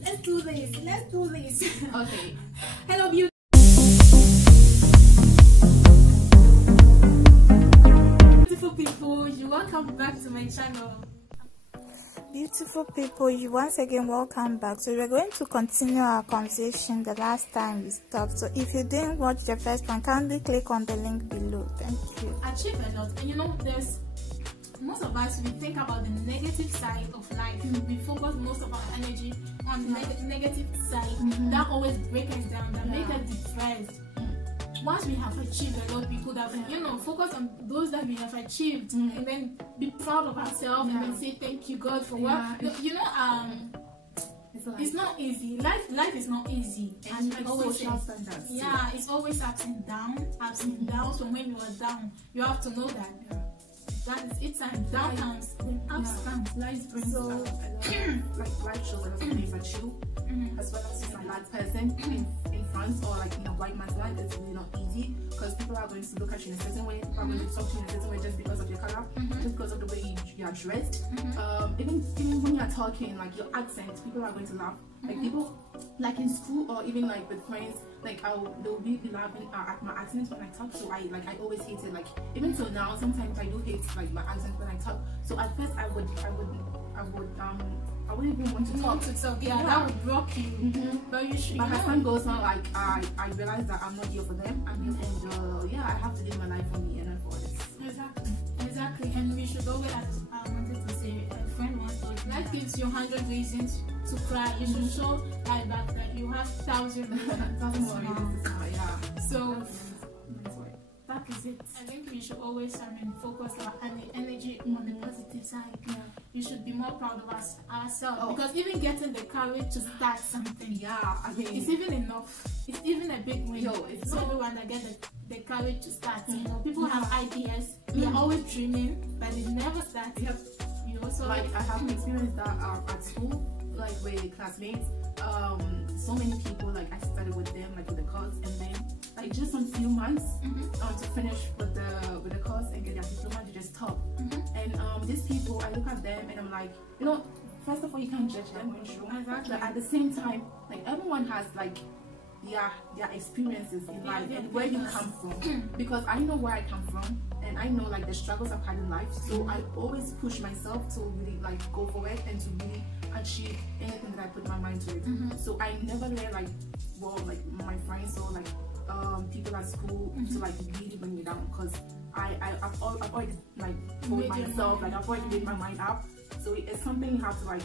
Let's do this. Let's do this. Okay. Hello, beautiful people. You welcome back to my channel. Beautiful people, you once again welcome back. So we're going to continue our conversation the last time we stopped. So if you didn't watch the first one, kindly click on the link below. Thank you. Achieve a lot, and you know, there's most of us, we think about the negative side of life. We focus most of our energy on the negative side. That always breaks us down, that makes us depressed. Once we have achieved a lot, we could have, focus on those that we have achieved, and then be proud of ourselves, and then say thank you God for what. It's not easy. Life is not easy. And I always say, it's always ups and downs. From when you are down, you have to know that. It's time. Down comes, then ups comes. Life brings life shows us things that you, as well as a bad person in front, or like in a white man's life, it's really not easy, because people are going to look at you in a certain way. People are going to talk to you in a certain way just because of your color, just because of the way you are dressed. Even when you are talking, like your accent, people are going to laugh. Like people, like in school or even like with friends, like they'll be laughing at my accent when I talk. So I always hate it. Like even till now, sometimes I do hate like my accent when I talk. So at first I wouldn't even want to talk. That would block you. But you should. But my friend goes on, like I realize that I'm not here for them. I'm here for I have to live my life for me and not for others. Exactly. And we should always, as I wanted to say, a friend once told, life gives you 100 reasons to cry. You should show life back that you have 1,000 reasons to smile. So that is it. I think we should always focus our energy on the positive side. You should be more proud of ourselves, because even getting the courage to start something, it's even enough. It's even a big win. It's not everyone that gets the courage to start. People have ideas. They are always dreaming, but they never start. So like I have experienced that at school, like with classmates. So many people, like I started with them, like with the course, and then like just on few months to finish with the course and get their diploma, they just stop. And these people, I look at them and I'm like, first of all, you can't judge them, but at the same time, like everyone has like their experiences in life and where you come from, because I know where I come from and I know like the struggles I've had in life. So I always push myself to really like go for it and to really achieve anything that I put my mind to it. So I never let like my friends or like people at school to like really bring me down, because I've already like told myself, like I've already made my mind up. So it's something you have to like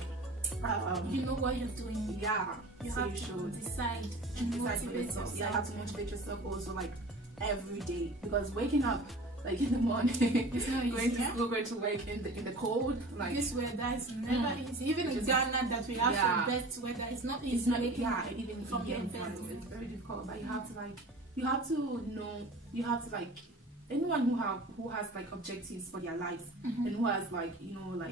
you know what you're doing. You so have to decide and motivate yourself. You have to motivate yourself also, like every day, because waking up like in the morning, it's not going to school, going to work in the cold, like this weather is never easy. Even in Ghana, that we have the best weather, it's not easy. It's not even from your bed. It's very difficult, but you have to like anyone who has like objectives for their life and who has like you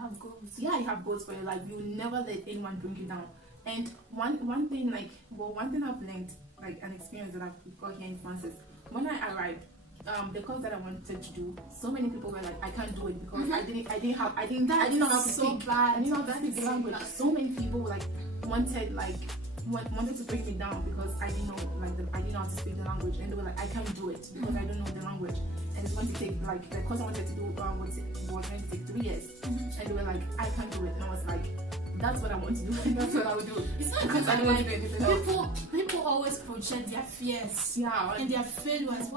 have goals. You have goals for your life. You will never let anyone bring you down. And one thing I've learned, like an experience that I've got here in France, is when I arrived, the course that I wanted to do, so many people were like, I can't do it because I didn't know how to speak. I didn't know how to speak the language. So many people like wanted to bring me down because I didn't know how to speak the language, and they were like, I can't do it because I don't know the language, and it's going to take like the course I wanted to do was going to take 3 years, and they were like, I can't do it, and I was like, that's what I want to do. That's what I would do. It's not because I don't want to do anything else. People always project their fears and their failures.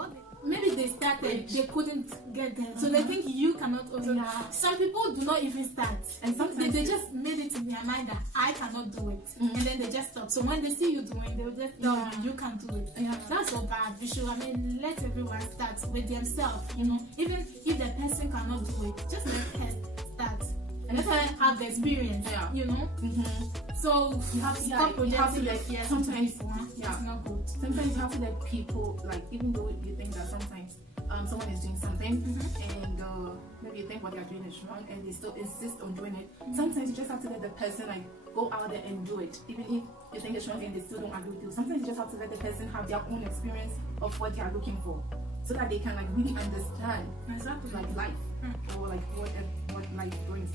Maybe they started, they couldn't get there, so they think you cannot also. Some people do not even start, and sometimes they just made it in their mind that I cannot do it, and then they just stop. So when they see you doing, they will just you can do it. That's so bad. We should, let everyone start with themselves. Even if the person cannot do it, just let her start. And let her have the experience, So you have to stop projecting the fear. Sometimes it's not good. Sometimes you have to let people, like, even though you think that sometimes someone is doing something and maybe you think what they're doing is wrong and they still insist on doing it. Sometimes you just have to let the person like go out there and do it, even if you think it's wrong and they still don't agree with you. Sometimes you just have to let the person have their own experience of what they are looking for, so that they can like really understand like life or like what life brings.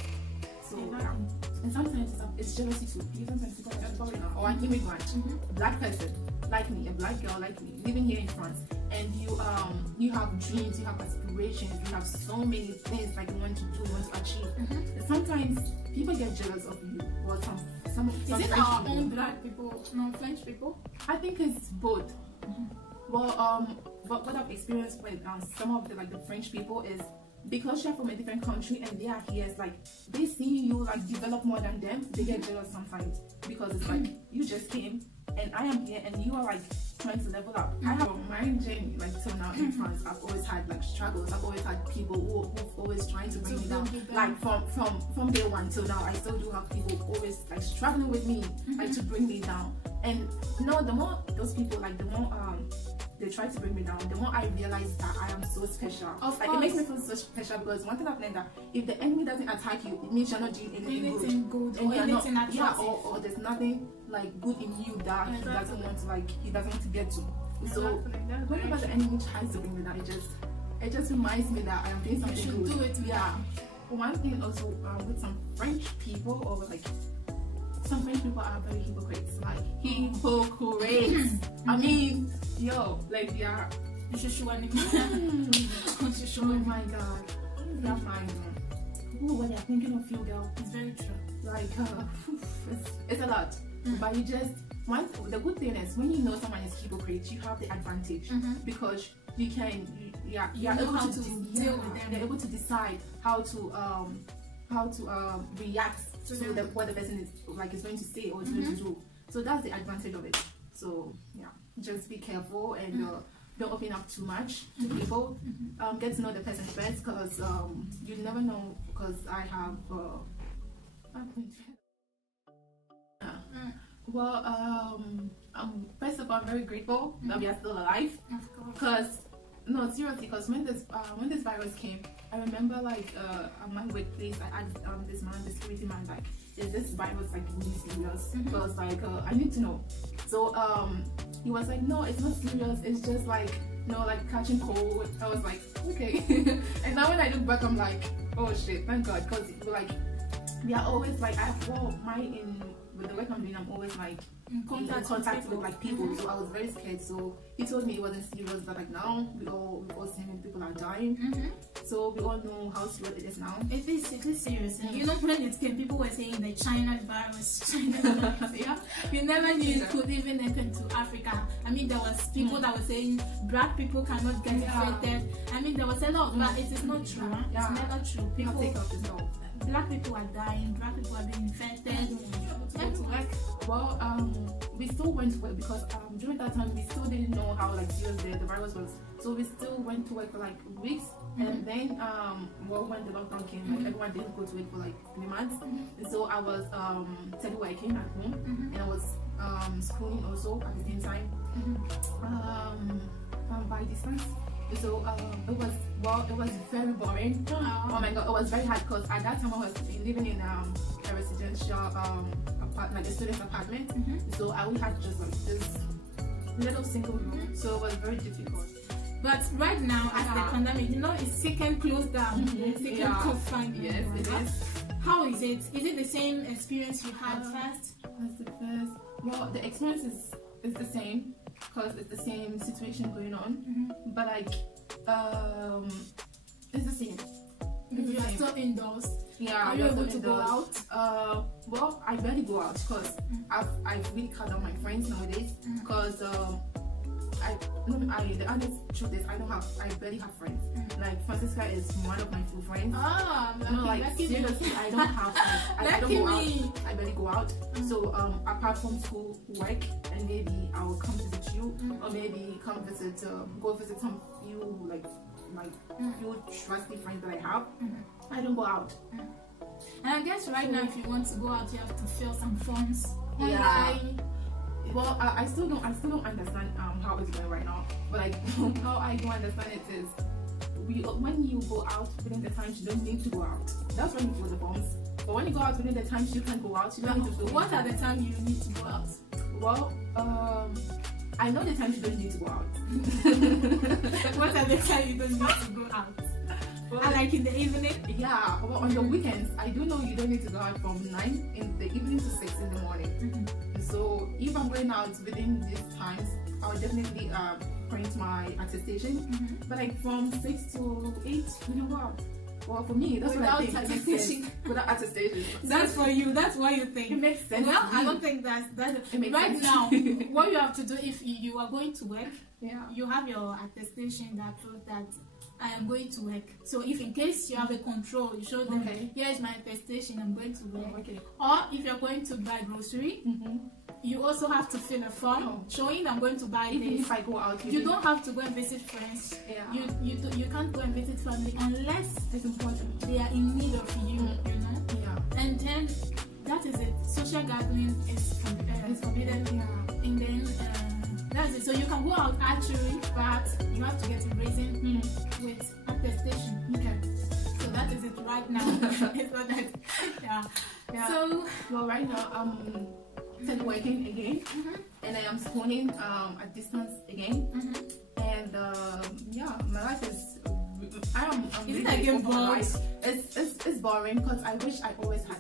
So yeah, and sometimes it's jealousy too. Because sometimes people are foreigner or an immigrant, a black person like me, a black girl like me, living here in France, and you have dreams, you have aspirations, you have so many things like you want to do, you want to achieve. And sometimes people get jealous of you. Well, some is it French our people. own black people, non-French people? I think it's both. Well, but what I've experienced with some of the French people is, because you're from a different country and they are here, it's like they see you like develop more than them, they get jealous sometimes, because it's like you just came and I am here and you are like trying to level up. I have my journey like till now in France. I've always had like struggles. I've always had people who've always trying to bring me down. Like from day one till now, I still do have people always like struggling with me, like to bring me down. And no, the more those people like, the more they try to bring me down, the more I realize that I am so special. Like it makes me feel so special, because one thing I've learned that if the enemy doesn't attack you, it means you're not doing anything good, and you're not, or there's nothing like good in you that he doesn't want to get to. So whenever the enemy tries to bring me down, it just reminds me that I am doing something good. Do it. Yeah. One thing also with some French people, or like some French people are very hypocrites. Like hypocrites. I mean, yo, like they are. Oh my God. That mind. Oh, what they're thinking of you, girl. It's very true. Like it's a lot. But you just the good thing is, when you know someone is hypocrite, you have the advantage, because you can you're able to deal with them. They're able to decide how to react to what the person is going to say or is going to do. So that's the advantage of it. So yeah, just be careful and don't open up too much to people. Get to know the person first, because you never know. Because I have first of all, I'm very grateful that we are still alive. Because no, seriously, because when this virus came, I remember like at my workplace, I asked the security man, like, is this virus like really serious? Because like I need to know. So he was like, no, it's not serious. It's just like, like catching cold. I was like, okay. And now when I look back, I'm like, oh shit, thank God, because like we are always like, with the work I'm doing, I'm always like in contact with like people. So I was very scared. So he told me it wasn't serious, but like now we've all seen when people are dying. So we all know how serious it is now. It is serious. You know, when it came, people were saying the China virus. Yeah, you never knew it could even enter to Africa. I mean, there was people that were saying black people cannot get infected. I mean, there was a lot, but it is not true. It's never true. People take off this all. Black people are dying, black people are being infected. Well, we still went to work, because during that time we still didn't know how like serious the virus was. So we still went to work for like weeks, and then when the lockdown came, like everyone didn't go to work for like 3 months. And so I was teleworking at home, and I was schooling also at the same time, by distance. So it was very boring. Oh my God, it was very hard, because at that time I was living in a residential like a student apartment. So I only had just like this little single room, so it was very difficult. But right now, as the pandemic, it's second closed down, second confined. Yes, it is. How is it? Is it the same experience you had first? As the first, well, the experience is the same, because it's the same situation going on, but like it's the same. You are still indoors. Yeah, are you able to go out? Well, I barely go out, because I've really cut down my friends nowadays, because the honest truth is I barely have friends. Like Francisca is one of my few friends. Seriously, I don't have I don't go out. I barely go out. So apart from school, work, and maybe I will come visit you, or maybe go visit some few like my few trusty friends that I have. I don't go out. And I guess right now, if you want to go out, you have to fill some forms. Yeah. Well, I still don't understand how it's going right now. But like how I do understand it is, when you go out within the times, you don't need to go out. That's when you fill the forms. But when you go out within the times you can go out, you don't need to fill. What are the times you need to go out? Well, I know the times you don't need to go out. What are the times you don't need to go out? I like in the evening. Yeah, but on the weekends, I do know you don't need to go out from 9 in the evening to 6 in the morning. So if I'm going out within these times, I'll definitely print my attestation. But like from 6 to 8, we don't go out. Well, for me, that's Without what I think. attestation. Without attestation. That's for you. That's what you think. It makes sense. Well, I don't think that's right sense. now. What you have to do if you are going to work, yeah, you have your attestation that proves that I am going to work. So if in case you have a control, you show them, here is my attestation, I'm going to work. Or if you're going to buy grocery, you also have to fill a form showing I'm going to buy even this. if I go out, you don't have to go and visit friends. You can't go and visit family unless it's important. They are in need of you, you know. And then that is it. Social gathering is forbidden. And then that's it. So you can go out actually, but you have to get a reason with attestation. So that is it right now. It's not that. So well, right now I'm working again, and I am schooling at distance again, and my life is. I'm really like bored? It's boring because I wish I always had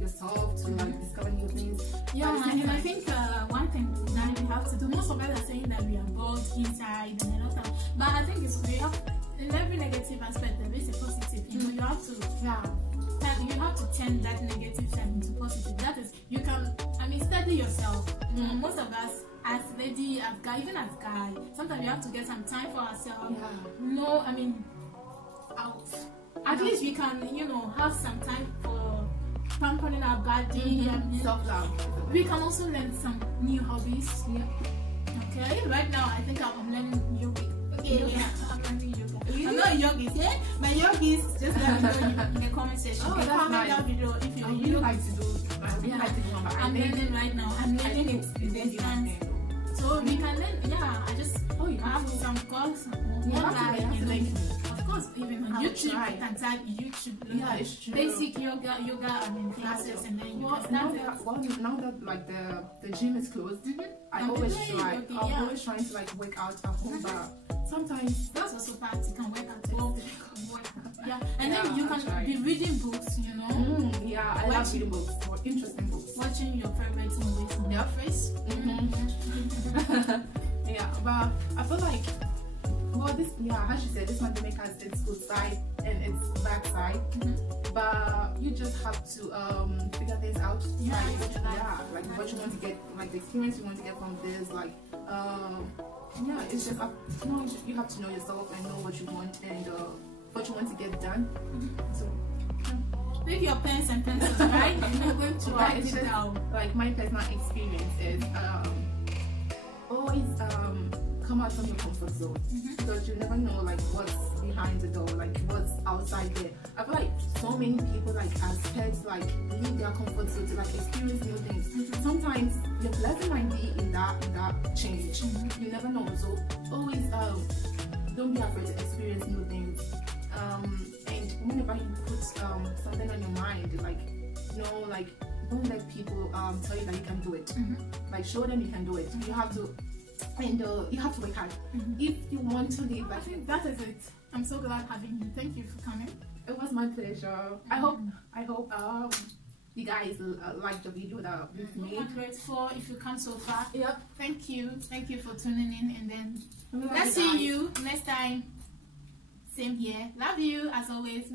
yourself to like discover new things. And I think one thing that we have to do. Most of us are saying that we are bored inside and a lot of, but I think we have in every negative aspect there is a positive. You know, you have to turn that negative side into positive. That is, you can. I mean, study yourself. Most of us, as lady, as guy, even as guy, sometimes we have to get some time for ourselves. No, I mean, at least we can, have some time for pampering our body and self-love. We can also learn some new hobbies. Okay, right now I think I'm learning yoga. I'm learning yoga. I'm not a yogist, My yogist, just let me know in the comment section. Oh, that's comment down below if you're really like to do. I'm learning right now. I'm learning it. So we can learn. I just I have some calls. Of course, even on YouTube, you can type YouTube. It's true. Basic yoga, classes, and then now that like the gym is closed, I always try. I'm always trying to like work out at home, but sometimes that's also part. You can work at home. And then you can be reading books. I love reading books, or interesting books. Watching your favorite movies on Netflix. But I feel like, how she said, this pandemic has its good side and its bad side. But you just have to figure things out. Like what you want to get, like the experience you want to get from this, it's just you have to know yourself and know what you want and what you want to get done. So take your pens and pencils, right? And you're going to write it down. Like my personal experience is always come out from your comfort zone, because you never know like what's behind the door, like what's outside there. I feel like so many people like are scared to like leave their comfort zone to like experience new things. Sometimes your blessing might be in that change. You never know. So always don't be afraid to experience new things. And whenever you put something on your mind, like don't let people tell you that you can do it. Like show them you can do it. You have to. And you have to work hard if you want to live. I think that is it. I'm so glad having you. Thank you for coming. It was my pleasure. I hope you guys like the video that we've made. I'm grateful if you come so far. Thank you for tuning in, and then let's see you next time. Same here. Love you as always.